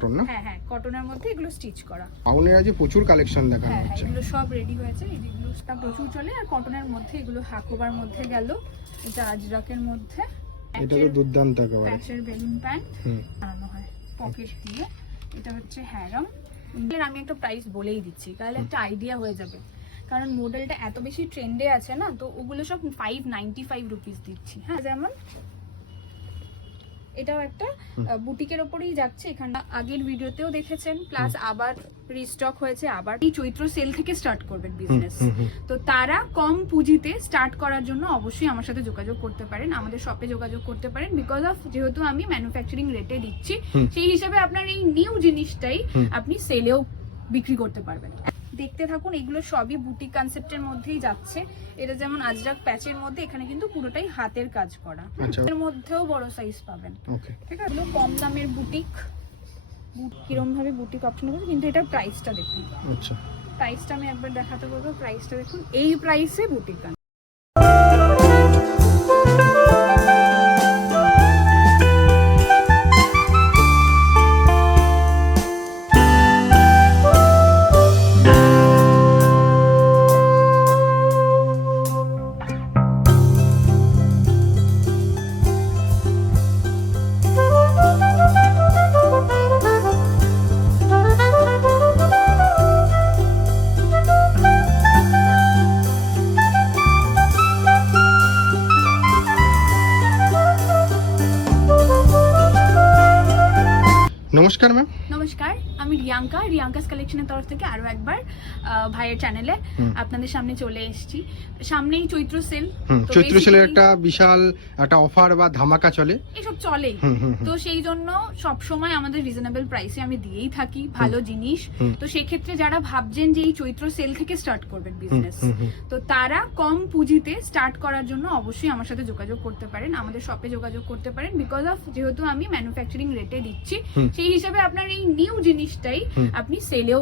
Cotton না? হ্যাঁ হ্যাঁ, কটনের মধ্যে এগুলো স্টিচ করা। পাউনের আজ প্রচুর কালেকশন দেখানো হ্যাঁ হচ্ছে। এগুলো সব রেডি হয়েছে, এগুলো প্রচুর চলে। আর কটনের মধ্যে এগুলো হাকোবার মধ্যে গেল, এটা আজরাকের মধ্যে। এটা তো দুর্দান্ত একেবারে। প্যাচের বেলুন প্যান্ট বানানো হয় পকেট দিয়ে। এটা হচ্ছে হ্যারাম। আমি একটা প্রাইস বলেই দিচ্ছি, তাহলে একটা আইডিয়া হয়ে যাবে, কারণ মডেলটা এত বেশি ট্রেন্ডে আছে না, তো ওগুলো সব 595 রুপিস দিচ্ছি। হ্যাঁ, যেমন এটাও একটা বুটিকের ওপরেই যাচ্ছে। এখানটা আগের ভিডিওতেও দেখেছেন, প্লাস আবার রিস্টক হয়েছে। আবার এই চৈত্র সেল থেকে স্টার্ট করবেন বিজনেস, তো তারা কম পুঁজিতে স্টার্ট করার জন্য অবশ্যই আমার সাথে যোগাযোগ করতে পারেন, আমাদের শপে যোগাযোগ করতে পারেন। বিকজ অফ যেহেতু আমি ম্যানুফ্যাকচারিং রেটে দিচ্ছি, সেই হিসাবে আপনার এই নিউ জিনিসটাই আপনি সেলেও বিক্রি করতে পারবেন। দেখতে থাকুন, এগুলো সবই বুটিক কনসেপ্টের মধ্যেই যাচ্ছে। এটা যেমন আজরাক প্যাচের মধ্যে, এখানে কিন্তু পুরোটাই হাতের কাজ করা। এর মধ্যেও বড় সাইজ পাবেন। ঠিক আছে, এগুলো কম দামের বুটিক। কিরম ভাবে বুটিক অপশন আছে, কিন্তু এটার প্রাইসটা দেখুন। আচ্ছা, প্রাইসটা আমি একবার দেখাতে বলবো। প্রাইসটা দেখুন, এই প্রাইসে বুটিক। নমস্কার ম্যাম। নমস্কার, আমি রিয়াঙ্কাস কালেকশনের তরফ থেকে আরো একবার ভাইয়ের চ্যানেলে আপনাদের সামনে চলে এসেছি। সামনেই চৈত্র সেল। চৈত্র সেলের একটা বিশাল একটা অফার বা ধামাকা চলে, এসব চলেই। তো সেই জন্য সব সময় আমাদের রিজনেবল প্রাইসে আমি দিয়েই থাকি ভালো জিনিস। তো সেই ক্ষেত্রে যারা ভাবছেন যে এই চৈত্র সেল থেকে স্টার্ট করবেন বিজনেস, তো তারা কম পুঁজিতে স্টার্ট করার জন্য অবশ্যই আমার সাথে যোগাযোগ করতে পারেন, আমাদের শপে যোগাযোগ করতে পারেন। বিকজ অফ যেহেতু আমি ম্যানুফ্যাকচারিং রেটে দিচ্ছি, সেই হিসাবে আপনার এই নিউ জিনিসটাই আপনি সেলেও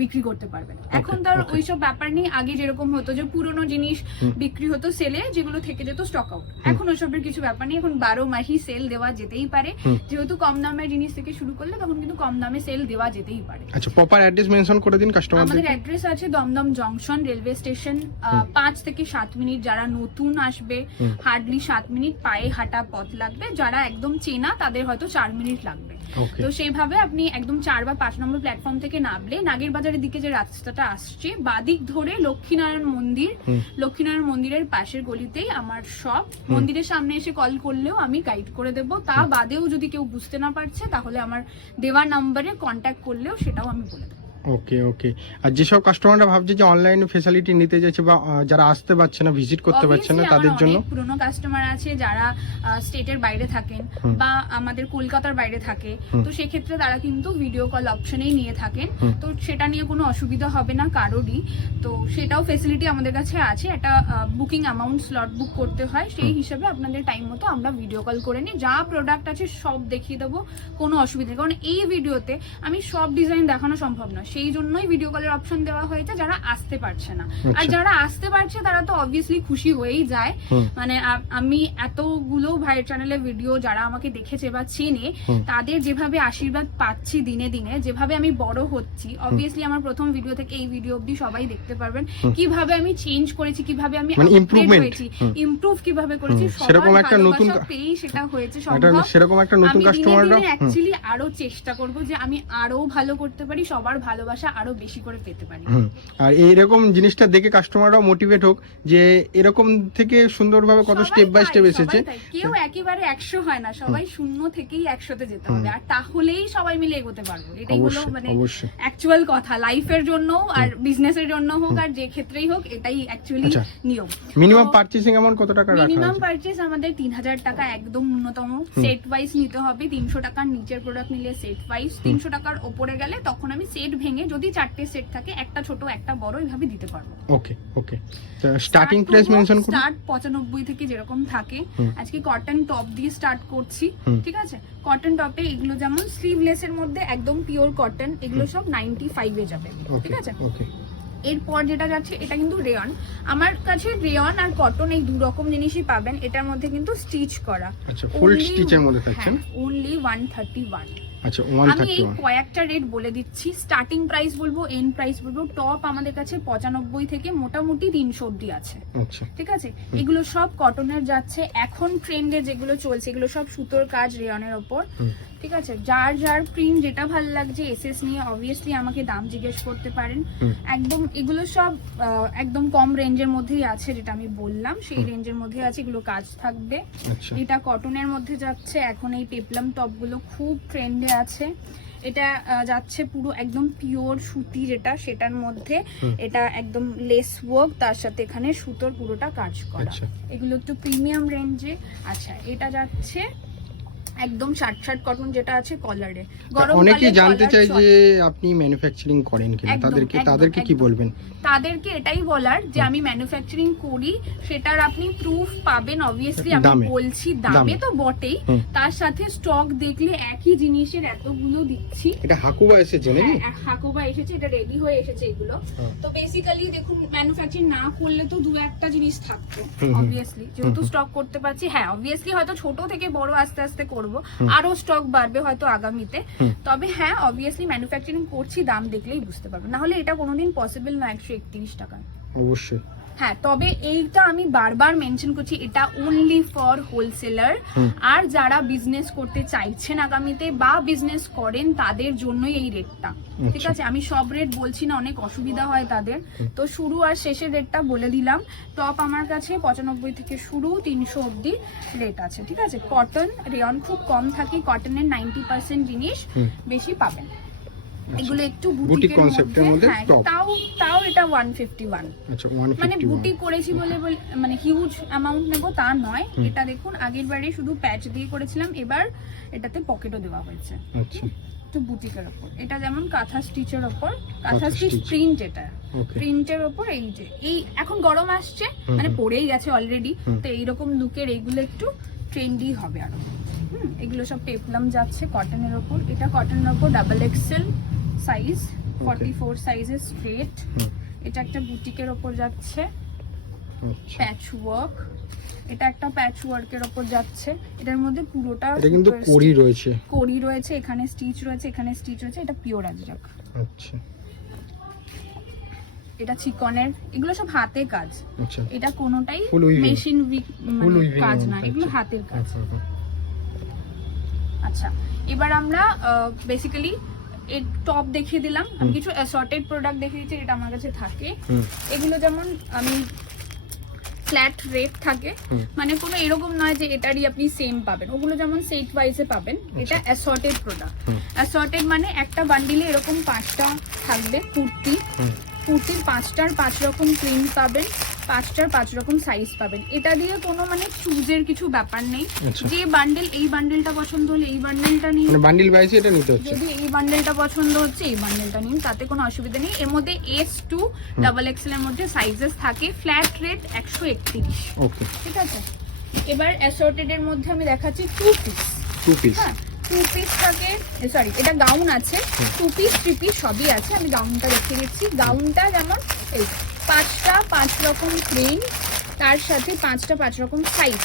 বিক্রি করতে পারবেন। এখন তো আর ওইসব ব্যাপার নেই। আগে যেরকম হতো যে পুরোনো জিনিস বিক্রি হতো সেলে, যেগুলো থেকে যেত স্টক আউট। এখন ওইসবের কিছু ব্যাপার নেই, এখন 12 মাসই সেল দেওয়া যেতেই পারে। যেহেতু কম দামের জিনিস থেকে শুরু করলে তখন কিন্তু কম দামে সেল দেওয়া যেতেই পারে। আচ্ছা, প্রপার অ্যাড্রেস মেনশন করে দিন কাস্টমারদের। আমাদের অ্যাড্রেস আছে দমদম জংশন রেলওয়ে স্টেশন, 5 থেকে 7 মিনিট। যারা নতুন আসবে হার্ডলি 7 মিনিট পায়ে হাঁটা পথ লাগবে, যারা একদম চেনা তাদের হয়তো 4 মিনিট লাগবে। তো সেইভাবে আপনি একদম 4 বা 5 নম্বর প্ল্যাটফর্ম থেকে নামলে নাগের বাজারের দিকে যে রাস্তাটা আসছে, বাদিক ধরে লক্ষ্মীনারায়ণ মন্দিরের পাশের গলিতেই আমার শপ। মন্দিরের সামনে এসে কল করলেও আমি গাইড করে দেব। তা বাদেও যদি কেউ বুঝতে না পারছে, তাহলে আমার দেওয়া নাম্বারে কন্ট্যাক্ট করলেও সেটাও আমি বলে দেবো। ওকে ওকে। আর যেসব কাস্টমাররা ভাবছে যে অনলাইন ফ্যাসিলিটি নিতে যাচ্ছে বা যারা আসতে পারছে না, ভিজিট করতে পারছে না, তাদের জন্য পুরনো কাস্টমার আছে যারা স্টেটের বাইরে থাকেন বা আমাদের কলকাতার বাইরে থাকে, তো সেই ক্ষেত্রে তারা কিন্তু ভিডিও কল অপশনেই নিয়ে থাকেন। তো সেটা নিয়ে কোনো অসুবিধা হবে না কারোরই। তো সেটাও ফ্যাসিলিটি আমাদের কাছে আছে। একটা বুকিং অ্যামাউন্ট স্লট বুক করতে হয়, সেই হিসাবে আপনাদের টাইম মতো আমরা ভিডিও কল করে নিই। যা প্রোডাক্ট আছে সব দেখিয়ে দেবো, কোনো অসুবিধা নেই। কারণ এই ভিডিওতে আমি সব ডিজাইন দেখানো সম্ভব নয়, সেই জন্যই ভিডিও কলের অপশন দেওয়া হয়েছে যারা আসতে পারছে না। আর যারা আসতে পারছে তারা তো অবভিয়াসলি খুশি হয়েই যায়। মানে আমি এতগুলো ভাইয়ের চ্যানেলে ভিডিও যারা আমাকে দেখেছে বা চেনে, তাদের যেভাবে আশীর্বাদ পাচ্ছি দিনে দিনে, যেভাবে আমি বড় হচ্ছি, অবভিয়াসলি আমার প্রথম ভিডিও থেকে এই ভিডিও অবধি সবাই দেখতে পারবেন কিভাবে আমি চেঞ্জ করেছি, কিভাবে আমি আপগ্রেড হয়েছি, ইমপ্রুভ কিভাবে করেছি। সেরকম একটা নতুন পেই সেটা হয়েছে সম্ভব। সেরকম একটা নতুন কাস্টমাররা অ্যাকচুয়ালি আরো চেষ্টা করব যে আমি আরো ভালো করতে পারি, সবার ভালোবাসা আরো বেশি করে পেতে পারি। আর এইরকম জিনিসটা দেখে কাস্টমাররাও মোটিভেট হোক যে এরকম থেকে সুন্দরভাবে কত স্টেপ বাই স্টেপ এসেছে। কেউ একেবারে 100 হয় না, সবাই শূন্য থেকেই 100তে যেতে হবে, আর তাহলেই সবাই মিলে এগোতে পারবো। এটাই হলো মানে অ্যাকচুয়াল কথা, লাইফের জন্য আর বিজনেসের জন্য হোক আর যে ক্ষেত্রেই হোক, এটাই অ্যাকচুয়ালি নিয়ম। মিনিমাম পারচেজিং অ্যামাউন্ট কত টাকা রাখা আছে? মিনিমাম পারচেজ আমাদের 3000 টাকা একদম ন্যূনতম। সেট ওয়াইজ নিতে হবে। 300 টাকার নিচের প্রোডাক্ট নিলে সেট ওয়াইজ, 300 টাকার উপরে গেলে তখন আমি সেট ভেঙে, যদি 4টে সেট থাকে, একটা ছোট একটা বড়, এইভাবে দিতে পারবো। ওকে ওকে। স্টার্টিং প্রাইস মেনশন করুন। স্টার্ট 95 থেকে যেরকম থাকে। আজকে কটন টপ দিয়ে স্টার্ট করছি, ঠিক আছে? কটন টপে এগুলো যেমন স্লিভলেস এর মধ্যে একদম পিওর কটন, এগুলো সব 95 এ যাবে, ঠিক আছে? ওকে। এরপর যেটা যাচ্ছে, এটা কিন্তু রেয়ন। আমার কাছে রেয়ন আর কটন এই দু রকম জিনিসই পাবেন। এটার মধ্যে কিন্তু স্টিচ করা। আচ্ছা, ফুল স্টিচের মধ্যে থাকছে। অনলি 131। আচ্ছা আমি এই 131 কয়েকটা রেট বলে দিচ্ছি, স্টার্টিং প্রাইস বলবো, এন্ড প্রাইস বলবো। টপ আমাদের কাছে 95 থেকে মোটামুটি 300 অব্দি আছে। আচ্ছা ঠিক আছে, এগুলো সব কটনের যাচ্ছে। এখন ট্রেন্ডে যেগুলো চলছে এগুলো সব সুতোর কাজ, রেয়নের ওপর। ঠিক আছে, যার যার প্রিন্ট যেটা ভালো লাগছে এসএস নিয়ে অবভিয়াসলি আমাকে দাম জিজ্ঞেস করতে পারেন। একদম এগুলো সব একদম কম রেঞ্জের মধ্যেই আছে, যেটা আমি বললাম সেই রেঞ্জের মধ্যে আছে। এগুলো কাজ থাকবে। আচ্ছা এটা কটনের মধ্যে যাচ্ছে। এখন এই পেপলাম টপগুলো খুব ট্রেন্ডে আছে। এটা যাচ্ছে পুরো একদম পিওর সুতি, যেটা সেটার মধ্যে এটা একদম লেস ওয়ার্ক, তার সাথে এখানে সুতোর পুরোটা কাজ করা। আচ্ছা। এগুলো একটু প্রিমিয়াম রেঞ্জে। আচ্ছা, এটা যাচ্ছে একদম শার্ট কটন, যেটা আছে কলারে। অনেকেই জানতে চাই যে আপনি ম্যানুফ্যাকচারিং করেন কিনা, তাদেরকে কি বলবেন? তাদেরকে এটাই বলার যে আমি ম্যানুফ্যাকচারিং করি, সেটার আপনি প্রুফ পাবেন অবভিয়াসলি। আমি বলছি দামে তো বটেই, তার সাথে স্টক দেখলে একই জিনিসের এতগুলো দিচ্ছি। এটা হাকুবা এসেছে নাকি? হাকুবা এসেছে, এটা রেডি হয়ে এসেছে এগুলো। তো বেসিক্যালি দেখুন, ম্যানুফ্যাকচারিং না করলে তো দু একটা জিনিস থাকতো অবভিয়াসলি, যেহেতু স্টক করতে পারছি। হ্যাঁ, অবভিয়াসলি হয়তো ছোট থেকে বড় আস্তে আস্তে করব, আরো স্টক বাড়বে হয়তো আগামীতে। তবে হ্যাঁ, অবভিয়াসলি ম্যানুফ্যাকচারিং করছি, দাম দেখলেই বুঝতে পারবেন, না হলে এটা কোনোদিন পসিবল না 131 টাকা। অবশ্যই। হ্যাঁ, তবে এইটা আমি বারবার মেনশন করছি, এটা অনলি ফর হোলসেলার। আর যারা বিজনেস করতে চাইছেন আগামীতে বা বিজনেস করেন তাদের জন্যই এই রেটটা। ঠিক আছে, আমি সব রেট বলছি না, অনেক অসুবিধা হয় তাদের। তো শুরু আর শেষের রেটটা বলে দিলাম। টপ আমার কাছে 95 থেকে শুরু, 300 অব্দি রেট আছে। ঠিক আছে, কটন রেয়ন খুব কম থাকে, কটনের 90% জিনিস বেশি পাবেন। এগুলো একটু বুটিক কনসেপ্টের মধ্যে। তাও এটা 151। আচ্ছা, মানে বুটিক করেছি বলে মানে হিউজ অ্যামাউন্ট নেব তা নয়। এটা দেখুন, আগের বারে শুধু প্যাচ দিয়ে করেছিলাম, এবার এটাতে পকেটও দেওয়া হয়েছে। আচ্ছা, তো বুটিকের ওপর এটা যেমন কাঁথা স্টিচের ওপর, কাঁথা স্টিচ প্রিন্ট, এটা প্রিন্টের ওপর। এই যে এই এখন গরম আসছে, মানে পড়েই গেছে অলরেডি, তো এইরকম লুকের এইগুলো একটু ট্রেন্ডি হবে আরো। এগুলো সব পেপলাম যাচ্ছে কটনের ওপর। এটা কটনের ওপর ডাবল এক্সেল সাইজ, 44 সাইজের স্ট্রেট। এটা একটা বুটিকের ওপর যাচ্ছে, প্যাচ ওয়ার্ক। এটা একটা প্যাচ ওয়ার্কের ওপর যাচ্ছে। এটার মধ্যে পুরোটা এটা কিন্তু কড়ি রয়েছে, কড়ি রয়েছে, এখানে স্টিচ রয়েছে, এখানে স্টিচ রয়েছে। এটা পিওর আজরাক। আচ্ছা, এটা চিকনের। এগুলো সব হাতে কাজ। আচ্ছা, এটা কোনোটাই মেশিন কাজ না, এগুলো হাতের কাজ। আচ্ছা, এবার আমরা বেসিক্যালি এর টপ দেখিয়ে দিলাম। আমি কিছু অ্যাসর্টেড প্রোডাক্ট দেখিয়ে দিচ্ছি যেটা আমার কাছে থাকে। এগুলো যেমন আমি ফ্ল্যাট রেট থাকে, মানে কোনো এরকম নয় যে এটারই আপনি সেম পাবেন। ওগুলো যেমন সেট ওয়াইজে পাবেন। এটা অ্যাসর্টেড প্রোডাক্ট। অ্যাসর্টেড মানে একটা বান্ডিলে এরকম 5টা থাকবে কুর্তির 5টার 5 রকম প্রিন্ট পাবেন, 5টার 5 রকম সাইজ পাবেন। এটা দিয়ে কোনো মানে চুজের কিছু ব্যাপার নেই। যে বান্ডেল, এই বান্ডেলটা পছন্দ হলে এই বান্ডেলটা নিন, মানে বান্ডেল ওয়াইজে এটা নিতে হচ্ছে। যদি এই বান্ডেলটা পছন্দ হচ্ছে এই বান্ডেলটা নিন, তাতে কোনো অসুবিধা নেই। এর মধ্যে S2 ডাবল এক্সেল এর মধ্যে সাইজেস থাকে। Flat rate 131। ওকে, ঠিক আছে। এবার অ্যাসর্টেড এর মধ্যে আমি দেখাচ্ছি 2 পিস। হ্যাঁ, 2 পিস থাকে, সরি এটা গাউন আছে, 2 পিস 3 পিস সবই আছে। আমি গাউনটা রেখে দিচ্ছি। গাউনটা যেমন এই 5টা 5 রকম প্রিন্ট, তার সাথে 5টা 5 রকম সাইজ।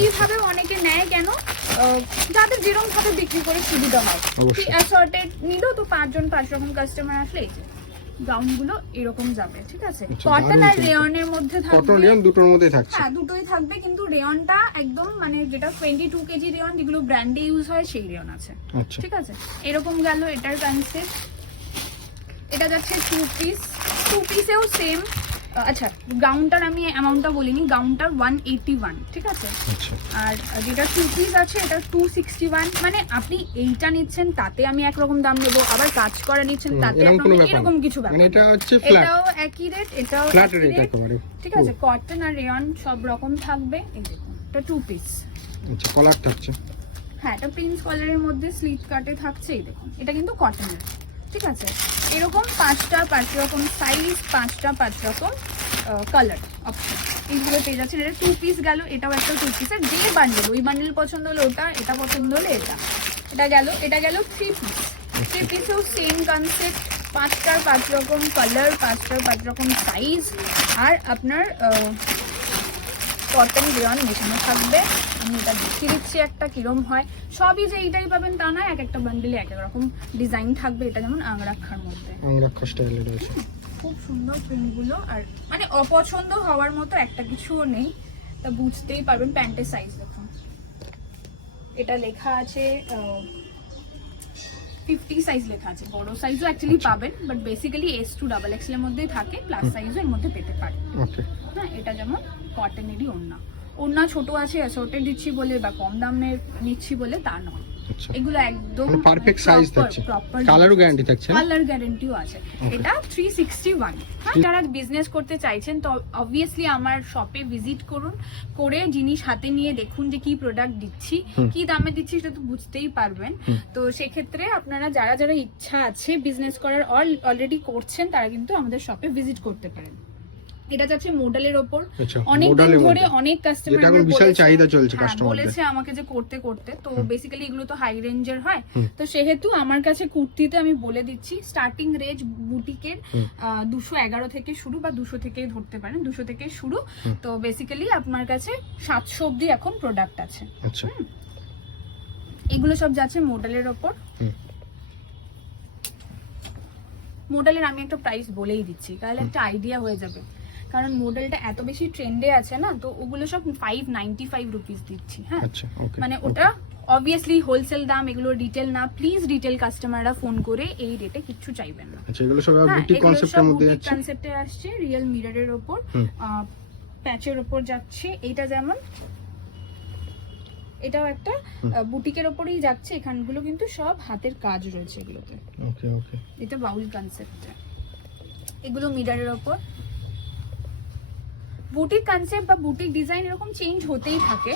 এইভাবে অনেকে নেয় কেন, যাদের যেরকম ভাবে বিক্রি করে সুবিধা হয়। অ্যাসর্টেড নিল তো 5 জন 5 রকম কাস্টমার আসলে এই যে গাউনগুলো এরকম যাবে। ঠিক আছে, কটন আর রেয়নের মধ্যে থাকবে। কটন রেয়ন দুটোর মধ্যেই থাকছে। হ্যাঁ, দুটোই থাকবে, কিন্তু রেয়নটা একদম মানে যেটা 22 কেজি রেয়ন, যেগুলো ব্র্যান্ডে ইউজ হয় সেই রেয়ন আছে। আচ্ছা, ঠিক আছে, এরকম গেল এটার কনসেপ্ট। এটা যাচ্ছে 2 পিস। 2 পিসেও সেম। আচ্ছা, গাউনটার আমি অ্যামাউন্টটা বলিনি, গাউনটার 181। ঠিক আছে, আর যেটা 2 পিস আছে এটা 261। মানে আপনি এইটা নিচ্ছেন তাতে আমি একরকম দাম নেবো, আবার কাজ করা নিচ্ছেন তাতে এরকম কিছু ব্যাপার। এটা হচ্ছে ফ্ল্যাট, এটাও একই রেট, এটাও ফ্ল্যাট রেট একেবারে। ঠিক আছে, কটন আর রেয়ন সব রকম থাকবে। এই দেখুন, এটা 2 পিস। আচ্ছা, কলার থাকছে। হ্যাঁ, এটা প্রিন্স কলারের মধ্যে স্লিট কাটে থাকছে। এই দেখুন, এটা কিন্তু কটনের। ঠিক আছে, এরকম 5টা 5 রকম সাইজ, 5টা 5 রকম কালার অপশন এইগুলো পেয়ে যাচ্ছেন। এটা 2 পিস গেল। এটাও একটা 2 পিসের। যে বান্ডেল, ওই বান্ডেল পছন্দ হলো ওটা, এটা পছন্দ হলে এটা। এটা গেল 3 পিস। 3 পিসেও সেম কনসেপ্ট, 5টার 5 রকম কালার, 5টার 5 রকম সাইজ। আর আপনার কটন রেয়ন মেশানো থাকবে। আমি এটা দেখিয়ে দিচ্ছি একটা কিরম হয়। সবই যে এইটাই পাবেন তা নয়, এক একটা বান্ডিলে এক এক রকম ডিজাইন থাকবে। এটা যেমন আংরাক্ষার মধ্যে, আংরাক্ষা স্টাইলে রয়েছে, খুব সুন্দর প্রিন্টগুলো। আর মানে অপছন্দ হওয়ার মতো একটা কিছুও নেই, তা বুঝতেই পারবেন। প্যান্টের সাইজ দেখুন, এটা লেখা আছে 50 সাইজ লেখা আছে। বড় সাইজও অ্যাকচুয়ালি পাবেন, but basically S to XXL এর মধ্যেই থাকে, প্লাস সাইজও এর মধ্যে পেতে পারেন। ওকে। হ্যাঁ, এটা যেমন কটনেরই ওড়না ছোট আছে অ্যাসর্টেড দিচ্ছি বলে বা কম দামের নিচ্ছি বলে তা নয়। আচ্ছা, এগুলো একদম পারফেক্ট সাইজ থাকছে, প্রপার কালারও গ্যারান্টি থাকছে, কালার গ্যারান্টিও আছে। এটা 361। হ্যাঁ, যারা বিজনেস করতে চাইছেন তো অবভিয়াসলি আমার শপে ভিজিট করুন, করে জিনিস হাতে নিয়ে দেখুন যে কি প্রোডাক্ট দিচ্ছি, কি দামে দিচ্ছি, সেটা তো বুঝতেই পারবেন। তো সেক্ষেত্রে আপনারা যারা যারা ইচ্ছা আছে বিজনেস করার অলরেডি করছেন, তারা কিন্তু আমাদের শপে ভিজিট করতে পারেন। এটা যাচ্ছে মডেলের ওপর। অনেক দিন ধরে অনেক কাস্টমার আমার বিশাল চাহিদা চলছে বলেছে আমাকে যে করতে করতে, তো বেসিক্যালি এগুলো তো হাই রেঞ্জের হয়। তো সেহেতু আমার কাছে কুর্তিতে আমি বলে দিচ্ছি স্টার্টিং রেঞ্জ বুটিকের 211 থেকে শুরু, বা 200 থেকে ধরতে পারেন, 200 থেকে শুরু। তো বেসিক্যালি আপনার কাছে 700 অব্দি এখন প্রোডাক্ট আছে। আচ্ছা, এগুলো সব যাচ্ছে মডেলের ওপর। মডেলের আমি একটা প্রাইস বলেই দিচ্ছি, তাহলে একটা আইডিয়া হয়ে যাবে, কারণ মডেলটা এত বেশি ট্রেন্ডে আছে না, তো ওগুলো সব 595 রুপিস দিচ্ছি। হ্যাঁ, মানে ওটা অবভিয়াসলি হোলসেল দাম, এগুলো রিটেল না। প্লিজ রিটেল কাস্টমাররা ফোন করে এই রেটে কিচ্ছু চাইবেন না। আচ্ছা, এগুলো সব বুটিক কনসেপ্টের মধ্যে যাচ্ছে, কনসেপ্টে আসছে। রিয়েল মিররের উপর প্যাচের উপর যাচ্ছে। এইটা যেমন এটাও একটা বুটিকের উপরেই যাচ্ছে। এখানগুলো কিন্তু সব হাতের কাজ রয়েছে এগুলোতে। ওকে ওকে, এটা বাউল কনসেপ্টে, এগুলো মিররের উপর। বুটিক কনসেপ্ট বা বুটিক ডিজাইন এরকম চেঞ্জ হতেই থাকে,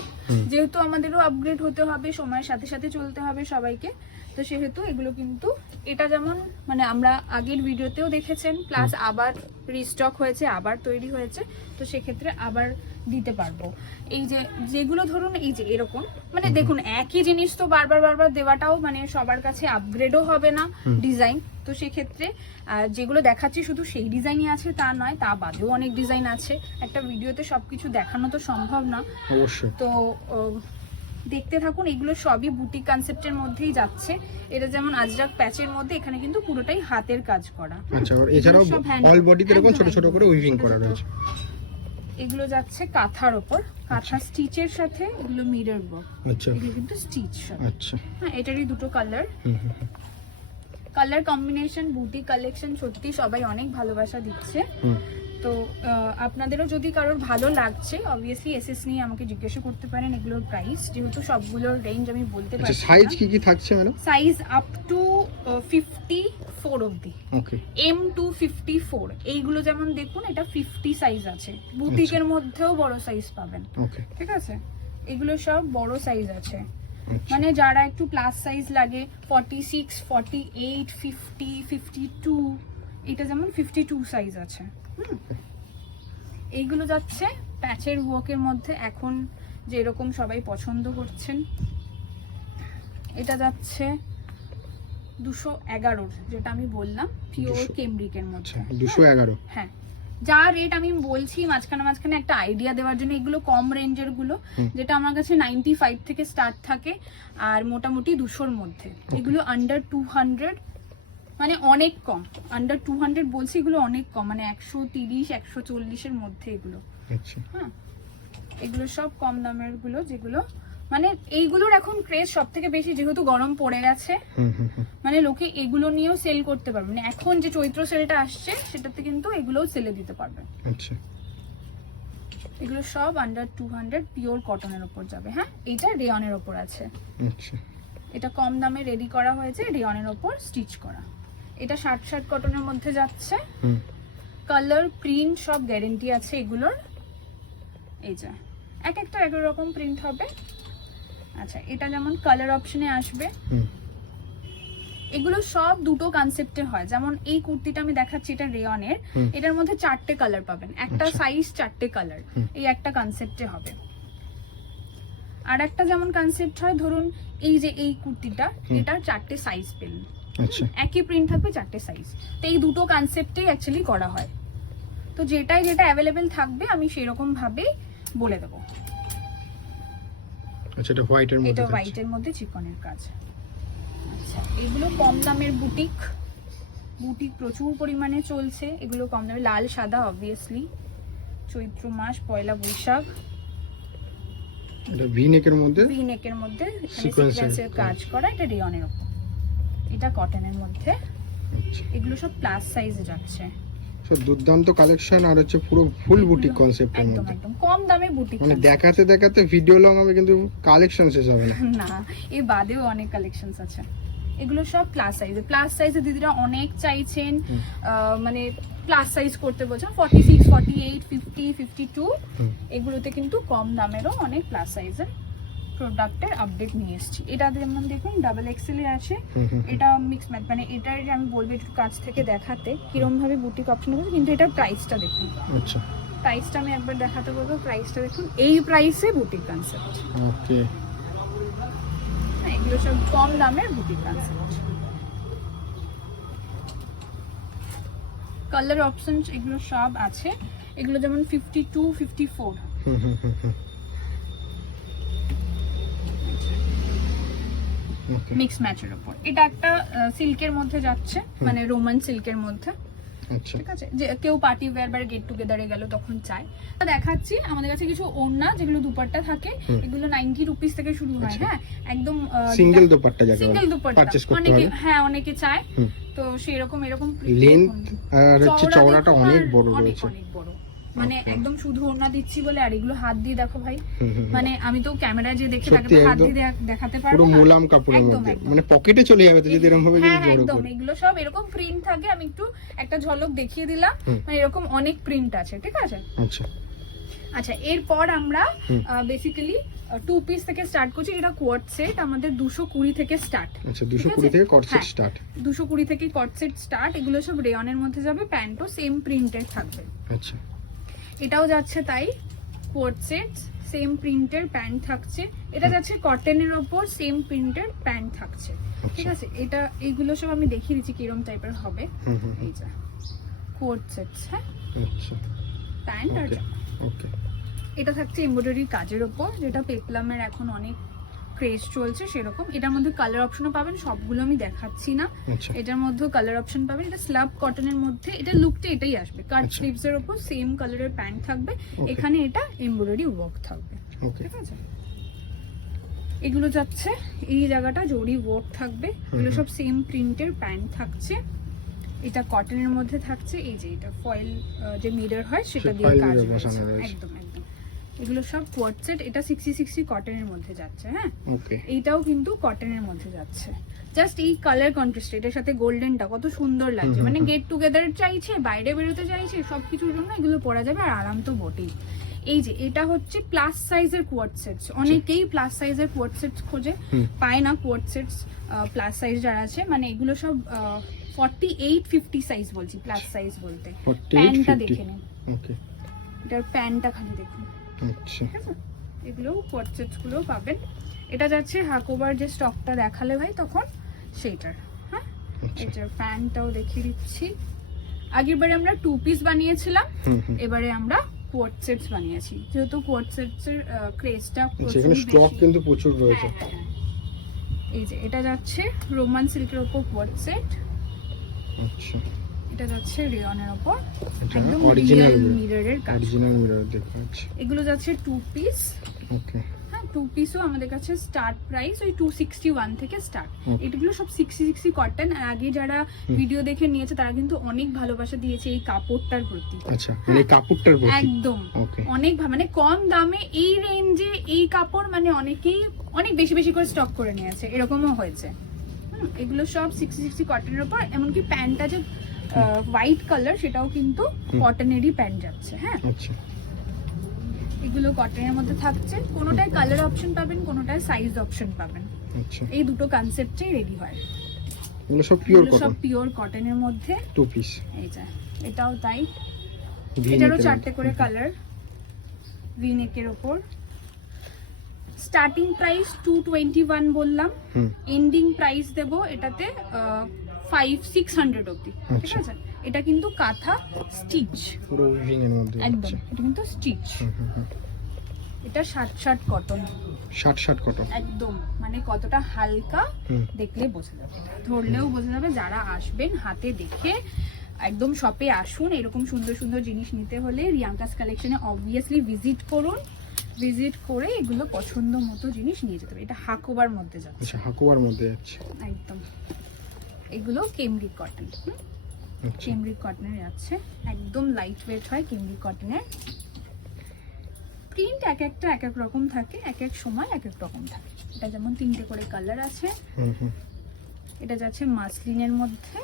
যেহেতু আমাদেরও আপগ্রেড হতে হবে, সময়ের সাথে সাথে চলতে হবে সবাইকে। তো সেহেতু এগুলো কিন্তু এটা যেমন মানে আমরা আগের ভিডিওতেও দেখেছেন, প্লাস আবার রিস্টক হয়েছে, আবার তৈরি হয়েছে। তো সেক্ষেত্রে আবার দিতে পারবো। এই যে যেগুলো ধরুন এই যে এরকম, মানে দেখুন একই জিনিস তো বারবার বারবার দেওয়াটাও মানে সবার কাছে আপগ্রেডও হবে না ডিজাইন। তো সেক্ষেত্রে যেগুলো দেখাচ্ছি শুধু সেই ডিজাইনই আছে তা নয়, তা বাদেও অনেক ডিজাইন আছে। একটা ভিডিওতে সবকিছু দেখানো তো সম্ভব না অবশ্যই। তো দেখতে থাকুন। এগুলো সবই বুটিক কনসেপ্টের মধ্যেই যাচ্ছে। এটা যেমন আজরাক প্যাচের মধ্যে, এখানে কিন্তু পুরোটাই হাতের কাজ করা। আচ্ছা, আর এছাড়াও অল বডিতে এরকম ছোট ছোট করে উইভিং করা রয়েছে। এগুলো যাচ্ছে কাঁথার উপর, কাঁথা স্টিচের সাথে এগুলো মিরর ওয়ার্ক। আচ্ছা, এগুলো কিন্তু স্টিচ। আচ্ছা, হ্যাঁ, এটারই দুটো colour. Colour combination, boutique collection সত্যি সবাই অনেক ভালোবাসা দিচ্ছে। তো আপনাদেরও যদি কারোর ভালো লাগছে অবভিয়াসলি এসএস নিয়ে আমাকে জিজ্ঞাসা করতে পারেন এগুলোর প্রাইস, যেহেতু সবগুলোর রেঞ্জ আমি বলতে পারছি। আচ্ছা, সাইজ কি কি থাকছে ম্যাডাম? সাইজ আপ টু 54 অবধি। ওকে, M to 54। এইগুলো যেমন দেখুন এটা 50 সাইজ আছে। বুটিকের মধ্যেও বড় সাইজ পাবেন। ওকে, ঠিক আছে, এগুলো সব বড় সাইজ আছে। মানে যারা একটু প্লাস সাইজ লাগে 46, 48, 50, 52, এটা যেমন 52 সাইজ আছে। এইগুলো যাচ্ছে প্যাচের ওয়ার্কের মধ্যে, এখন যেরকম সবাই পছন্দ করছেন। এটা যাচ্ছে 211, যেটা আমি বললাম পিওর কেমব্রিকের মধ্যে। 211? হ্যাঁ, যা রেট আমি বলছি মাঝখানে মাঝখানে একটা আইডিয়া দেওয়ার জন্য। এগুলো কম রেঞ্জের গুলো, যেটা আমার কাছে 95 থেকে স্টার্ট থাকে, আর মোটামুটি 200-র মধ্যে। এগুলো আন্ডার 200, মানে অনেক কম। আন্ডার 200 বলছি, এগুলো অনেক কম, মানে 130, 140-এর মধ্যে এগুলো। আচ্ছা, হ্যাঁ, এগুলো সব কম দামের গুলো, যেগুলো মানে এইগুলোর এখন ক্রেজ সব থেকে বেশি, যেহেতু গরম পড়ে গেছে। মানে লোকে এগুলো নিয়েও সেল করতে পারবে, মানে এখন যে চৈত্র সেলটা আসছে সেটাতে কিন্তু এগুলোও সেলে দিতে পারবে। আচ্ছা, এগুলো সব আন্ডার 200 পিওর কটনের উপর যাবে। হ্যাঁ, এটা রেয়নের উপর আছে। আচ্ছা, এটা কম দামে রেডি করা হয়েছে, রেয়নের উপর স্টিচ করা। এটা 60 কটনের মধ্যে যাচ্ছে। কালার প্রিন্ট সব গ্যারেন্টি আছে এগুলোর। এই যে এক একটা এক রকম প্রিন্ট হবে। আচ্ছা, এটা যেমন কালার অপশনে আসবে। এগুলো সব দুটো কনসেপ্টে হয়। যেমন এই কুর্তিটা আমি দেখাচ্ছি, এটা রেয়নের, এটার মধ্যে 4টে কালার পাবেন, একটা সাইজ 4টে কালার, এই একটা কনসেপ্টে হবে। আর একটা যেমন কনসেপ্ট হয়, ধরুন এই যে এই কুর্তিটা, এটার 4টে সাইজ পেলেন। আচ্ছা, একই প্রিন্ট থাকবে 4টে সাইজ। তো এই দুটো কনসেপ্টেই অ্যাকচুয়ালি করা হয়। তো যেটা অ্যাভেলেবেল থাকবে আমি সেরকম ভাবেই বলে দেবো। আচ্ছা, এটা হোয়াইটের মধ্যে এটা থাকছে। হোয়াইটের মধ্যে চিকনের কাজ। আচ্ছা, এগুলো কম দামের বুটিক প্রচুর পরিমাণে চলছে। এগুলো কম দামে, লাল সাদা অবভিয়াসলি, চৈত্র মাস, পয়লা বৈশাখ। এটা ভি নেকের মধ্যে, ভি নেকের মধ্যে Sequence সিকোয়েন্সের কাজ করা, এটা রেয়নের উপর, এটা কটনের মধ্যে। আচ্ছা, এগুলো সব প্লাস সাইজে যাচ্ছে। সব দুর্দান্ত কালেকশন, আর হচ্ছে পুরো ফুল বুটিক কনসেপ্টের একদম মধ্যে। একদম কম দামে বুটিক, মানে দেখাতে দেখাতে ভিডিও লং হবে কিন্তু কালেকশন শেষ হবে না। না এর বাদেও অনেক কালেকশনস আছে। এগুলো সব প্লাস সাইজে দিদিরা অনেক চাইছেন, মানে প্লাস সাইজ করতে বলছেন, 46, 48, 50, 52। এগুলোতে কিন্তু কম দামেরও অনেক প্লাস সাইজের প্রোডাক্টের আপডেট নিয়ে এসেছি। এটা যেমন দেখুন ডাবল এক্সেল এ আছে, এটা মিক্স ম্যাচ, মানে এটার আমি বলবো একটু কাছ থেকে দেখাতে কিরম ভাবে বুটিক অপশন হবে, কিন্তু এটার প্রাইসটা দেখুন। আচ্ছা, প্রাইসটা আমি একবার দেখাতে বলবো, প্রাইসটা দেখুন, এই প্রাইসে বুটিক কনসেপ্ট। ওকে, এগুলো সব কম দামের বুটিক কনসেপ্ট। কালার অপশনস এগুলো সব আছে। এগুলো যেমন 52, 54 ওকে, মিক্স ম্যাচের উপর। এটা একটা সিল্কের মধ্যে যাচ্ছে, মানে রোমান সিল্কের মধ্যে। আচ্ছা, ঠিক আছে, যে কেউ পার্টি ওয়্যার বা গেট টুগেদারে গেল তখন চাই। দেখাচ্ছি আমাদের কাছে কিছু ওড়না যেগুলো দুপাট্টা থাকে, এগুলো 90 রুপিস থেকে শুরু হয়। হ্যাঁ, একদম সিঙ্গেল দোপাট্টা যাকে সিঙ্গেল দুপাট্টা পারচেজ করতে অনেকে, হবে। হ্যাঁ অনেকে চায়। তো সেরকম এরকম লেন্থ আর হচ্ছে চওড়াটা দেখুন, অনেক আর বড় অনেক রয়েছে। অনেক বড়, মানে Okay. একদম শুধু ওড়না দিচ্ছি বলে। আর এগুলো হাত দিয়ে দেখো ভাই, মানে আমি তো ক্যামেরায় যে দেখে তাকে সত্যি তো হাত একদম দিয়ে দেখাতে পুরো পারবো না। মুলাম কাপড়ের একদম, মধ্যে, একদম। মানে পকেটে চলে যাবে তো যদি এরকম ভাবে হ্যাঁ যদি জোড়ো একদম, করে। এগুলো সব এরকম প্রিন্ট থাকে। আমি একটু একটা ঝলক দেখিয়ে দিলাম, মানে এরকম অনেক প্রিন্ট আছে। ঠিক আছে, আচ্ছা, আচ্ছা এরপর আমরা বেসিক্যালি 2 পিস থেকে স্টার্ট করছি। এটা কোয়ার্ড সেট আমাদের 220 থেকে স্টার্ট। আচ্ছা, 220 থেকে কট সেট হ্যাঁ। স্টার্ট। 220 থেকে কট সেট স্টার্ট। এগুলো সব রেয়নের মধ্যে যাবে, প্যান্টও সেম প্রিন্টের থাকবে। আচ্ছা, এটাও যাচ্ছে তাই, কোট সেট সেম প্রিন্টের প্যান্ট থাকছে। এটা যাচ্ছে কটনের ওপর সেম প্রিন্টের প্যান্ট থাকছে। ঠিক আছে, এটা এইগুলো সব আমি দেখিয়ে দিচ্ছি কিরম টাইপের হবে। এই যা কোট সেটস, হ্যাঁ, আচ্ছা, প্যান্ট আর ওকে, ওকে, এটা থাকছে এমব্রয়ডারি কাজের ওপর, যেটা পেপলামের এখন অনেক ক্রেজ চলছে সেরকম। এটার মধ্যে কালার অপশনও পাবেন, সবগুলো আমি দেখাচ্ছি না। আচ্ছা, এটার মধ্যেও কালার অপশন পাবেন। এটা স্ল্যাব কটনের মধ্যে, এটা লুকটা এটাই আসবে। কাট আচ্ছা। স্লিভস এর উপর সেম কালারের প্যান্ট থাকবে, Okay. এখানে এটা এমব্রয়ডারি ওয়ার্ক থাকবে। ওকে, ঠিক আছে, এগুলো যাচ্ছে এই জায়গাটা জরি ওয়ার্ক থাকবে। এগুলো সব সেম প্রিন্টের প্যান্ট থাকছে। এটা কটনের মধ্যে থাকছে, এই যে এটা ফয়েল যে মিরর হয় সেটা দিয়ে foil কাজ mirror রয়েছে। বসানো রয়েছে। একদম একদম, এগুলো সব কোয়াড সেট। এটা 60 কটনের মধ্যে যাচ্ছে। হ্যাঁ, ওকে, এইটাও কিন্তু কটনের মধ্যে যাচ্ছে। জাস্ট এই কালার কন্ট্রাস্ট, এটার সাথে গোল্ডেনটা কত সুন্দর লাগছে। মানে গেট টুগেদার চাইছে, বাইরে বেরোতে চাইছে, সবকিছুর জন্য এগুলো পরা যাবে। আর আরাম তো বটেই। এই যে এটা হচ্ছে প্লাস সাইজের কোয়াড সেটস। অনেকেই প্লাস সাইজের কোয়াড সেটস খোঁজে, পায় না কোয়াড সেটস। প্লাস সাইজ যারা আছে, মানে এগুলো সব 48, 50 সাইজ বলছি, প্লাস সাইজ বলতে। 48, প্যান্টটা 50 দেখে নিন, ওকে, এটার প্যান্টটা খালি দেখুন। আচ্ছা, ঠিক আছে, এগুলো কোয়াড সেটস গুলো পাবেন। এটা যাচ্ছে হাকোবার যে স্টকটা দেখালে ভাই তখন সেইটার। হ্যাঁ, আচ্ছা, এটার প্যান্টটাও দেখিয়ে দিচ্ছি। আগেরবারে আমরা 2 পিস বানিয়েছিলাম, এবারে আমরা কোয়াড সেটস বানিয়েছি। যেহেতু কোয়াড সেটস এর ক্রেজটা সেখানে স্টক কিন্তু প্রচুর রয়েছে। এই যে এটা যাচ্ছে রোমান সিল্কের উপর কোয়াড সেট। আচ্ছা, এটা যাচ্ছে রেয়নের উপর, এটা একদম অরিজিনাল রিয়েল মিররের কাজ। অরিজিনাল মিরর দেখা যাচ্ছে। এগুলো যাচ্ছে 2 পিস। ওকে, হ্যাঁ, 2 পিসও আমাদের কাছে স্টার্ট প্রাইস ওই 261 থেকে স্টার্ট। এগুলো সব 60 কটন। আর আগে যারা ভিডিও দেখে নিয়েছে তারা কিন্তু অনেক ভালোবাসা দিয়েছে এই কাপড়টার প্রতি। আচ্ছা, মানে কাপড়টার প্রতি একদম ওকে, অনেক মানে কম দামে এই রেঞ্জে এই কাপড়, মানে অনেকেই অনেক বেশি বেশি করে স্টক করে নিয়েছে, এরকমও হয়েছে। এগুলো সব 60 কটনের উপর। এমনকি প্যান্টটা যে হোয়াইট কালার সেটাও কিন্তু কটনেরই প্যান্ট যাচ্ছে। হ্যাঁ, আচ্ছা, এগুলো কটনের মধ্যে থাকছে। কোনোটায় কালার অপশন পাবেন, কোনোটায় সাইজ অপশন পাবেন। আচ্ছা, এই দুটো কনসেপ্টেই রেডি হয়। এগুলো সব পিওর এগুলো সব কটন, পিওর কটনের মধ্যে। 2 পিস, এই যে এটাও তাই, এটারও 4টে করে কালার। ভি নেকের ওপর। স্টার্টিং প্রাইস 221 বললাম, এন্ডিং প্রাইস দেব এটাতে 500-600 অবধি। ঠিক আচ্ছা। আছে, এটা কিন্তু কাঁথা স্টিচ, পুরো উইভিং এর মধ্যে একদম আছে। এটা কিন্তু স্টিচ। এটা 60 কটন, 60 কত? একদম মানে কতটা হালকা দেখলে বোঝা যাবে, ধরলেও বোঝা যাবে। যারা আসবেন হাতে দেখে একদম শপে আসুন। এরকম সুন্দর সুন্দর জিনিস নিতে হলে রিয়াঙ্কাস কালেকশনে অবভিয়াসলি ভিজিট করুন, ভিজিট করে এগুলো পছন্দ মতো জিনিস নিয়ে যেতে হবে। এটা হাকুবার মধ্যে যাচ্ছে। আচ্ছা, হাকুবার মধ্যে যাচ্ছে একদম। এগুলো কেমব্রিক কটন, আচ্ছা কেমব্রিক কটনের যাচ্ছে, একদম লাইট ওয়েট হয় কেমব্রিক কটনের। প্রিন্ট এক একটা এক এক রকম থাকে, এক এক সময় এক এক রকম থাকে। এটা যেমন 3টে করে কালার আছে। এটা যাচ্ছে মাসলিনের মধ্যে,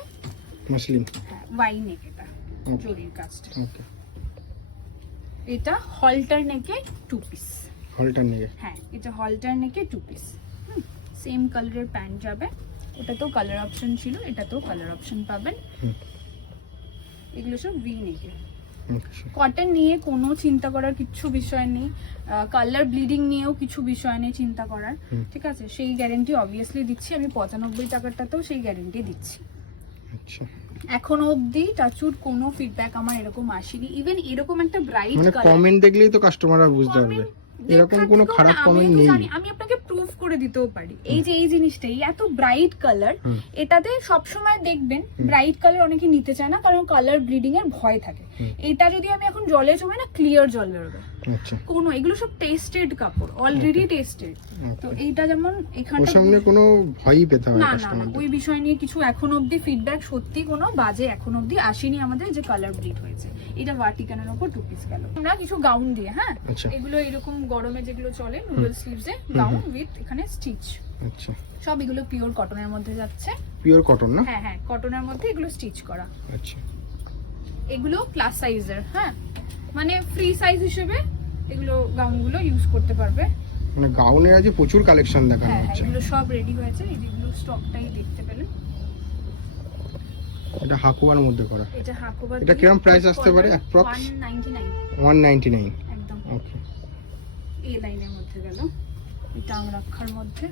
মাসলিন, হ্যাঁ ওয়াই নেক, এটা জরির কাজটা। ওকে, এটা হলটার নেকে 2 পিস, হলটার নেকে, হ্যাঁ এটা হলটার নেকে 2 পিস। সেম কালারের প্যান্ট যাবে, ওটাতেও কালার অপশন ছিল, এটাতেও কালার অপশন পাবেন। এগুলো সব ভি নেকে। আচ্ছা কটন নিয়ে কোনো চিন্তা করার কিছু বিষয় নেই, কালার ব্লিডিং নিয়েও কিছু বিষয় নেই চিন্তা করার, ঠিক আছে? সেই গ্যারেন্টি অবভিয়াসলি দিচ্ছি আমি, 95 টাকাটাতেও সেই গ্যারেন্টি দিচ্ছি। আচ্ছা, এখনো অবধি টাচুড কোনো ফিডব্যাক আমার এরকম আসেনি। ইভেন এরকম একটা ব্রাইট মানে কালার, কমেন্ট দেখলেই তো কাস্টমাররা বুঝতে পারবে, এরকম কোনো খারাপ কমেন্ট নেই। আমি আপনাকে প্রুফ করে দিতেও পারি। এই যে এই জিনিসটাই এত ব্রাইট কালার, এটাতে সবসময় দেখবেন ব্রাইট কালার অনেকে নিতে চায় না, কারণ কালার ব্লিডিং এর ভয় থাকে। এটা যদি আমি এখন জলে চুবে না, ক্লিয়ার জল বেরোবে। আচ্ছা, কোনো এগুলো সব টেস্টেড কাপড়, অলরেডি টেস্টেড। তো এইটা যেমন ওর এখানটা সামনে কোনো ভয়ই পেতে হয় না না না, কাস্টমারদের। ওই বিষয় নিয়ে কিছু এখন অবধি ফিডব্যাক সত্যি কোনো বাজে এখন অবধি আসেনি আমাদের যে কালার ব্লিড হয়েছে। এটা ভার্টিকানের উপর 2 পিস গেল। আমরা কিছু গাউন দিয়ে, হ্যাঁ আচ্ছা এগুলো এরকম গরমে যেগুলো চলে noodle sleeves A gown with এখানে স্টিচ, আচ্ছা, সব এগুলো পিওর কটনের মধ্যে যাচ্ছে। পিওর কটন না? হ্যাঁ হ্যাঁ কটনের মধ্যে এগুলো স্টিচ করা। আচ্ছা, এগুলো প্লাস সাইজের, হ্যাঁ মানে ফ্রি সাইজ হিসেবে এগুলো গাউনগুলো ইউজ করতে পারবে। মানে গাউনের আজ প্রচুর কালেকশন দেখানো হ্যাঁ হ্যাঁ হচ্ছে। এগুলো সব রেডি হয়েছে, এই যেগুলো স্টকটাই দেখতে পেলেন। এটা হাকুয়ার মধ্যে করা। এটা হাকুবা, এটা কিরকম প্রাইস আসতে পারে অ্যাপ্রক্স? 199 199 একদম। ওকে, এই লাইনের মধ্যে গেল। এটা আমরাক্ষার মধ্যে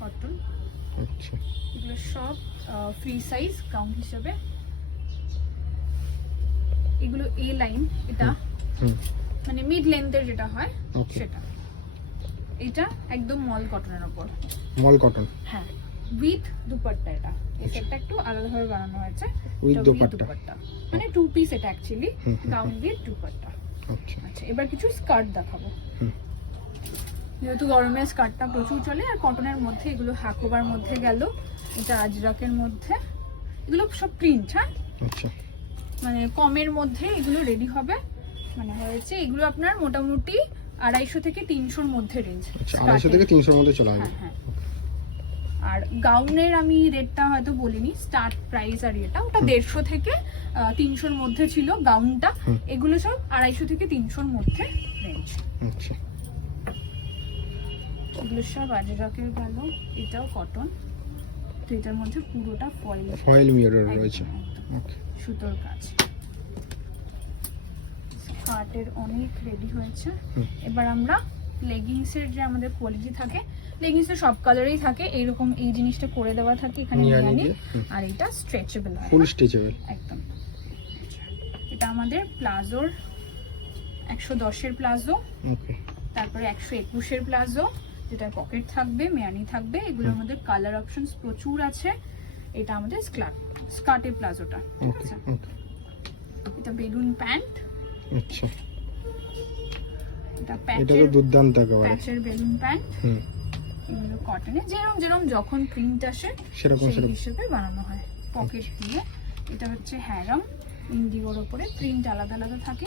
কটন, আচ্ছা এগুলো সব ফ্রি সাইজ গাউন হিসেবে। এগুলো এ লাইন, এটা মানে মিড লেন্থের যেটা হয় Okay. সেটা। এটা একদম মল কটনের উপর, মল কটন হ্যাঁ উইথ দুপাট্টা। এটা এই সেটটা একটু আলাদাভাবে বানানো হয়েছে, উইথ এটা দুপাট্টা। মানে 2 পিস এটা অ্যাকচুয়ালি, গাউন উইথ দুপাট্টা। আচ্ছা, আচ্ছা এবার কিছু স্কার্ট দেখাবো। হুম। যেহেতু গরমে স্কার্টটা প্রচুর চলে, আর কটনের মধ্যে এগুলো হাকুবার মধ্যে গেল, এটা আজরাকের মধ্যে। এগুলো সব প্রিন্ট, হ্যাঁ আচ্ছা, মানে কমের মধ্যে এগুলো রেডি হবে, মানে হয়েছে এগুলো আপনার মোটামুটি 250 থেকে 300-র মধ্যে রেঞ্জ। আচ্ছা 250 থেকে 300 এর মধ্যে চলে আসবে। হ্যাঁ হ্যাঁ। আর গাউনের আমি রেটটা হয়তো বলিনি, স্টার্ট প্রাইস আর এটা ওটা 150 থেকে 300-র মধ্যে ছিল গাউনটা। এগুলো সব 250 থেকে 300-র মধ্যে রেঞ্জ। আচ্ছা, এগুলো সব আজরাকের গেল, এটাও কটন। তো এটার মধ্যে পুরোটা ফয়েল মিরর রয়েছে। ওকে, সুতোর কাজ। স্কার্টের অনেক রেডি হয়েছে। এবার আমরা লেগিংসের যে আমাদের কোয়ালিটি থাকে, লেগিংসের সব কালারেই থাকে এরকম, এই জিনিসটা করে দেওয়া থাকে এখানে নিয়ানি, আর এটা স্ট্রেচেবল হয়, ফুল স্ট্রেচেবল একদম। এটা আমাদের প্লাজোর 110-এর প্লাজো, ওকে, তারপরে 121-এর প্লাজো যেটা পকেট থাকবে, মেয়ানি থাকবে। এগুলোর মধ্যে কালার অপশনস প্রচুর আছে। এটা আমাদের স্কার্টের প্লাজোটা, ঠিক ওকে, আছে? ওকে, এটা বেলুন প্যান্ট, আচ্ছা এটা এটা তো দুর্দান্ত একেবারে। প্যাচের বেলুন প্যান্ট। হুম, এগুলো কটনে যেরকম যেরকম যখন প্রিন্ট আসে সেরকম সেই সেরকম হিসেবে বানানো হয় পকেট দিয়ে। এটা হচ্ছে হ্যারাম, ইন্ডিগোর উপরে প্রিন্ট আলাদা আলাদা থাকে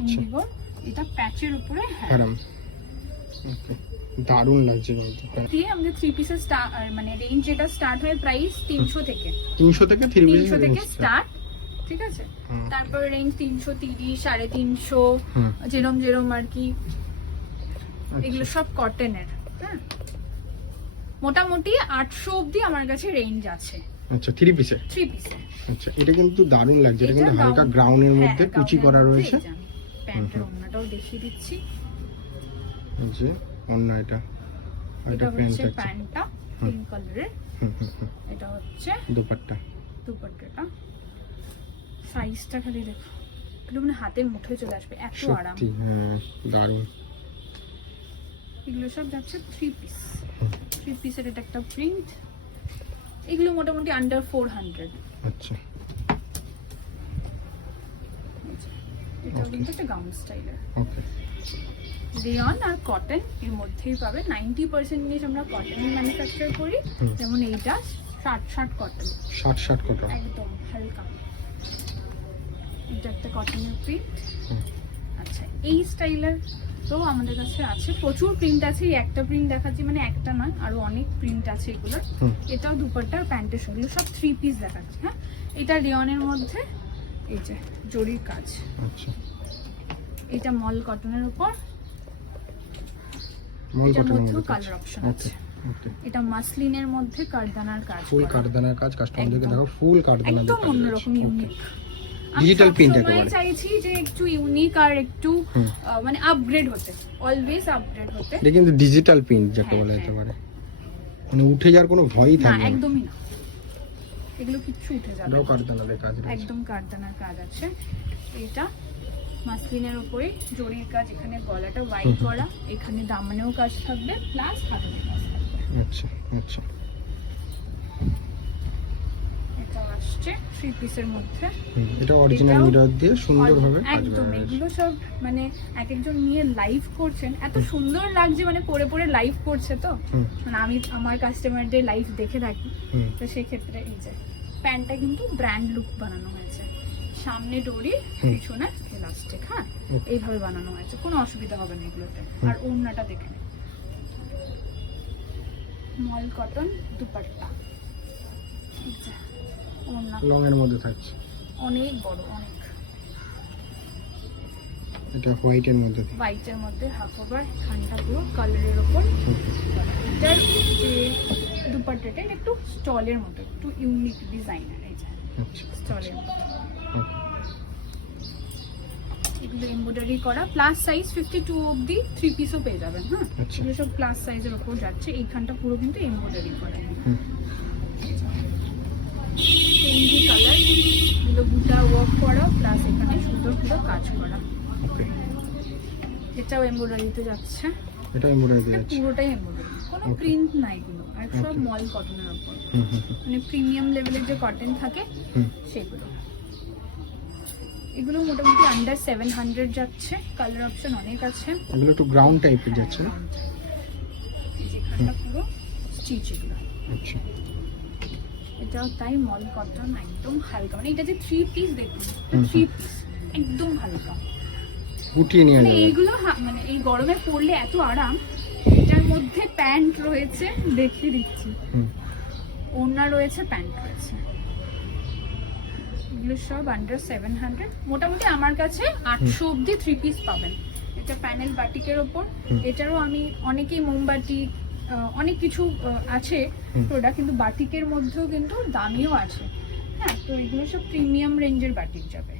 ইন্ডিগোর। এটা প্যাচের উপরে হ্যারাম। ওকে, দারুণ লাগছে কিন্তু। দিয়ে আমাদের 3 পিসের মানে রেঞ্জ যেটা স্টার্ট হয় প্রাইস 300 থেকে, 300 থেকে 3 300 থেকে স্টার্ট, ঠিক আছে? হুম। তারপর রেঞ্জ 330, 350, যেরম যেরম আর কি। এগুলো সব কটনের, হ্যাঁ মোটামুটি 800 অবধি আমার কাছে রেঞ্জ আছে। আচ্ছা 3 পিসে। 3 পিসে। আচ্ছা এটা কিন্তু দারুণ লাগছে, এটা কিন্তু হালকা গ্রাউন্ডের মধ্যে কুচি করা রয়েছে। প্যান্টের ওড়নাটাও দেখিয়ে দিচ্ছি। এই যে ওড়না, এটা এটা প্যান্ট হচ্ছে আছে। প্যান্টটা পিঙ্ক কালারের, হুম হুম হুম, এটা হচ্ছে দুপাট্টা। দুপাট্টাটা। সাইজটা খালি দেখো, এগুলো মানে হাতের মুঠোয় চলে আসবে, এত আরাম। সত্যি হ্যাঁ দারুণ। এগুলো সব যাচ্ছে 3 পিস। 3 পিসের এটা একটা প্রিন্ট। এগুলো মোটামুটি আন্ডার 400। আচ্ছা, এটাও কিন্তু একটা গাউন স্টাইলের। ওকে। রেয়ন আর কটন এর মধ্যেই পাবে। 90% জিনিস আমরা কটনই ম্যানুফ্যাকচার করি। যেমন এইটা 60 কটন, 60 কটন, একদম হালকা। এটা একটা কটনের প্রিন্ট। আচ্ছা, এই স্টাইলের তো আমাদের কাছে আছে, প্রচুর প্রিন্ট আছে। এই একটা প্রিন্ট দেখাচ্ছি, মানে একটা নয়, আরো অনেক প্রিন্ট আছে এগুলোর। এটাও দুপাট্টার প্যান্টের সঙ্গে, এগুলো সব 3 পিস দেখাচ্ছি। হ্যাঁ, এটা রেয়নের মধ্যে এই যে জরির কাজ। আচ্ছা, এটা মল কটনের উপর, মল এটার কটনের মধ্যেও মধ্যে কালার অপশন আছে। ওকে। এটা মাসলিনের মধ্যে কারদানার কাজ, ফুল কারদানার কাজ, কাস্টমারদেরকে দেখো ফুল কারদানা একদম দেখো, অন্যরকম ইউনিক। ডিজিটাল প্রিন্ট আমি একেবারে চাইছি যে একটু ইউনিক আর একটু মানে আপগ্রেড হতে, অলওয়েজ আপগ্রেড হতে। এটা কিন্তু ডিজিটাল প্রিন্ট যাকে হ্যাঁ, বলা হ্যাঁ। যেতে পারে, মানে উঠে যাওয়ার কোনো ভয়ই না, থাকবে না। একদমই না, এগুলো কিচ্ছু উঠে যাবে এটাও না। কারদানার কাজ রয়েছে। একদম কারদানার কাজ আছে। এটা মাসলিনের উপরে জরির কাজ, এখানে গলাটা ওয়াইড করা, এখানে দামানেও কাজ থাকবে, প্লাস হাতের কাজ থাকবে। আচ্ছা, আচ্ছা, এটা আসছে 3 পিসের মধ্যে। এটা অরিজিনাল এটাও মিরর দিয়ে সুন্দরভাবে কাজ একদম, করা হয়েছে। এগুলো সব মানে এক একজন নিয়ে লাইভ করছেন, এত সুন্দর লাগছে, মানে পরে পরে লাইভ করছে তো। মানে আমি আমার কাস্টমারদের লাইভ দেখে থাকি, তো সেক্ষেত্রে এই যে প্যান্টটা কিন্তু ব্র্যান্ড লুক বানানো হয়েছে। সামনে ডোরি, পিছনে ইলাস্টিক। হ্যাঁ, এইভাবে বানানো হয়েছে, কোনো অসুবিধা হবে না এগুলোতে। আর ওড়নাটা দেখে নিন, মল কটন দুপাট্টা। এই যে ওড়না লং এর মধ্যে থাকছে, অনেক বড়, অনেক। এটা হোয়াইট এর মধ্যে থাকে। হোয়াইটের মধ্যে হাফ ওভার, খানটা পুরো কালারের ওপর। এটার যে দুপাট্টাটা এটা একটু স্টলের মতো, একটু ইউনিক ডিজাইনার। এই যে আচ্ছা, স্টলের মতো, ওকে। এগুলো এমব্রয়ডারি করা, প্লাস সাইজ 52 অবধি 3 পিসও পেয়ে যাবেন। হ্যাঁ, আচ্ছা। এগুলো সব প্লাস সাইজের ওপর যাচ্ছে। এইখানটা পুরো কিন্তু এমব্রয়ডারি করা। পেন্ডি কালার, এগুলো বুটা ওয়ার্ক করা, প্লাস এখানে সুন্দর পুরো কাজ করা। ওকে, এটাও এমব্রয়ডারিতে যাচ্ছে। এটা এমব্রয়ডারি এটা আছে। পুরোটাই এমব্রয়ডারি, কোনো Okay. প্রিন্ট নাই এগুলো, আর সব Okay. মল কটনের উপর, হুম, হুম, হুম, মানে প্রিমিয়াম লেভেলের যে কটন থাকে হুম। সেগুলো। এগুলো মোটামুটি আন্ডার 700 যাচ্ছে, কালার অপশন অনেক আছে। এগুলো একটু গ্রাউন্ড টাইপের যাচ্ছে না? যেখানটা পুরো স্টিচ এগুলো। আচ্ছা, এটাও তাই মল কটন, একদম হালকা, মানে এটা যে 3 পিস দেখুন, হুম, 3 পিস একদম হালকা। গুটিয়ে নিয়ে মানে যাবে। এইগুলো মানে এই গরমে পরলে এত আরাম। এটার মধ্যে প্যান্ট রয়েছে, দেখিয়ে দিচ্ছি, হুম, ওড়না রয়েছে, প্যান্ট রয়েছে। এগুলো সব আন্ডার 700। মোটামুটি আমার কাছে 800 অব্দি 3 পিস পাবেন। এটা প্যানেল বাটিকের ওপর। এটারও আমি অনেকেই মোমবাটি, অনেক কিছু আছে প্রোডাক্ট, কিন্তু বাটিকের মধ্যেও কিন্তু দামিও আছে। হ্যাঁ, তো এগুলো সব প্রিমিয়াম রেঞ্জের বাটিক যাবে।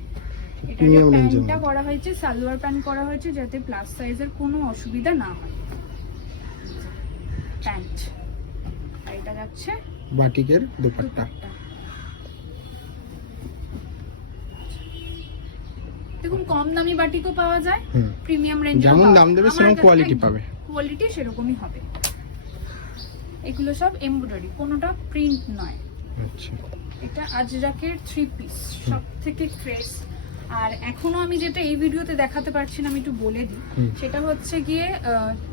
এটা Premium range এর প্যান্টটা মধ্যে। করা হয়েছে, সালোয়ার প্যান্ট করা হয়েছে, যাতে প্লাস সাইজের কোনো অসুবিধা না হয়। প্যান্ট, আর এটা যাচ্ছে বাটিকের দুপাট্টা। দুপাট্টা। দেখুন, কম দামি বাটিকও পাওয়া যায়, হুম। Premium range. যেমন দাম দেবে সেরকম কোয়ালিটি পাবে। কোয়ালিটি সেরকমই হবে। এগুলো সব এমব্রয়ডারি, কোনোটা প্রিন্ট নয়। আচ্ছা, এটা আজরাকের 3 পিস, সব থেকে ফ্রেশ। আর এখনো আমি যেটা এই ভিডিওতে দেখাতে পারছি না, আমি একটু বলে দিই। সেটা হচ্ছে গিয়ে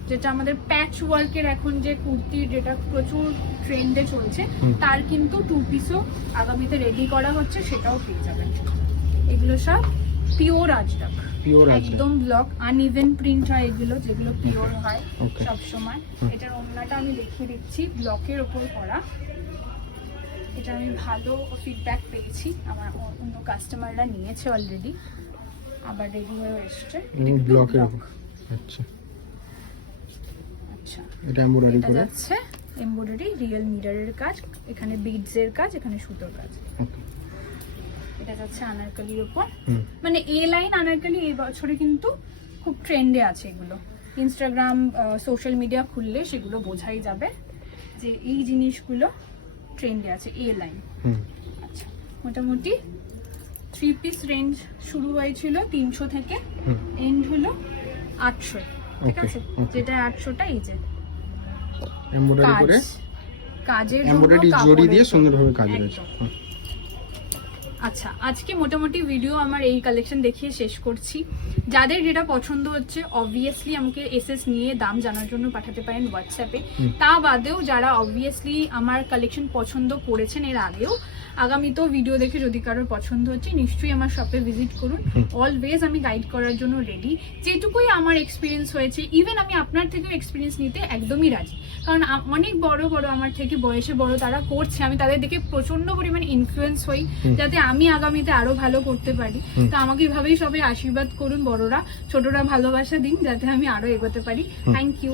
যেটা আমাদের প্যাচ ওয়ার্কের এখন যে কুর্তির যেটা প্রচুর ট্রেন্ডে চলছে, তার কিন্তু 2 পিসও আগামীতে রেডি করা হচ্ছে, সেটাও পেয়ে যাবেন। এগুলো সব পিওর আজরাক, পিওর আছে। একদম ব্লক, আনইভেন প্রিন্ট হয় এগুলো, যেগুলো পিওর হয় Okay. সব সময়। এটার ওড়নাটা আমি দেখিয়ে দিচ্ছি, ব্লকের ওপর করা। এটা আমি ভালো ফিডব্যাক পেয়েছি, আমার অন্য কাস্টমাররা নিয়েছে অলরেডি, আবার রেডি হয়ে এসছে। এটা কিন্তু ব্লকের block। উপর। আচ্ছা, আচ্ছা, এটা এমব্রয়ডারি এটা করে। যাচ্ছে এমব্রয়ডারি, রিয়েল মিররের কাজ, এখানে বিডস এর কাজ, এখানে সুতোর কাজ। ওকে, এটা যাচ্ছে আনারকলির উপর। হুম, মানে এ লাইন আনারকলি এই বছরে কিন্তু খুব ট্রেন্ডে আছে এগুলো। ইনস্টাগ্রাম, সোশ্যাল মিডিয়া খুললে সেগুলো বোঝাই যাবে যে এই জিনিসগুলো ট্রেন্ডে আছে, এ লাইন। হুম, আচ্ছা, মোটামুটি 3 পিস রেঞ্জ শুরু হয়েছিল 300 থেকে, হুম। এন্ড হলো 800। ঠিক Okay, আছে, okay. যেটা 800টা এই যে এমব্রয়ডারি করে কাজের জন্য এমব্রয়ডারি জড়ি কাপড়ের দিয়ে জন্য। সুন্দরভাবে কাজ রয়েছে। একদম। আচ্ছা, আজকে মোটামুটি ভিডিও আমার এই কালেকশন দেখিয়ে শেষ করছি। যাদের যেটা পছন্দ হচ্ছে অবভিয়াসলি আমাকে এসএস নিয়ে দাম জানার জন্য পাঠাতে পারেন হোয়াটসঅ্যাপে। তা বাদেও যারা অবভিয়াসলি আমার কালেকশন পছন্দ করেছেন এর আগেও, আগামীতেও ভিডিও দেখে যদি কারোর পছন্দ হচ্ছে নিশ্চয়ই আমার শপে ভিজিট করুন। অলওয়েজ আমি গাইড করার জন্য রেডি। যেটুকুই আমার এক্সপিরিয়েন্স হয়েছে, ইভেন আমি আপনার থেকেও এক্সপিরিয়েন্স নিতে একদমই রাজি। কারণ অনেক বড় বড় আমার থেকে বয়সে বড় তারা করছে, আমি তাদের দেখে প্রচন্ড পরিমাণে ইনফ্লুয়েন্স হই যাতে আমি আগামীতে আরো ভালো করতে পারি। তো আমাকে এভাবেই সবাই আশীর্বাদ করুন, বড়রা ছোটরা ভালোবাসা দিন যাতে আমি আরো এগোতে পারি। Thank you.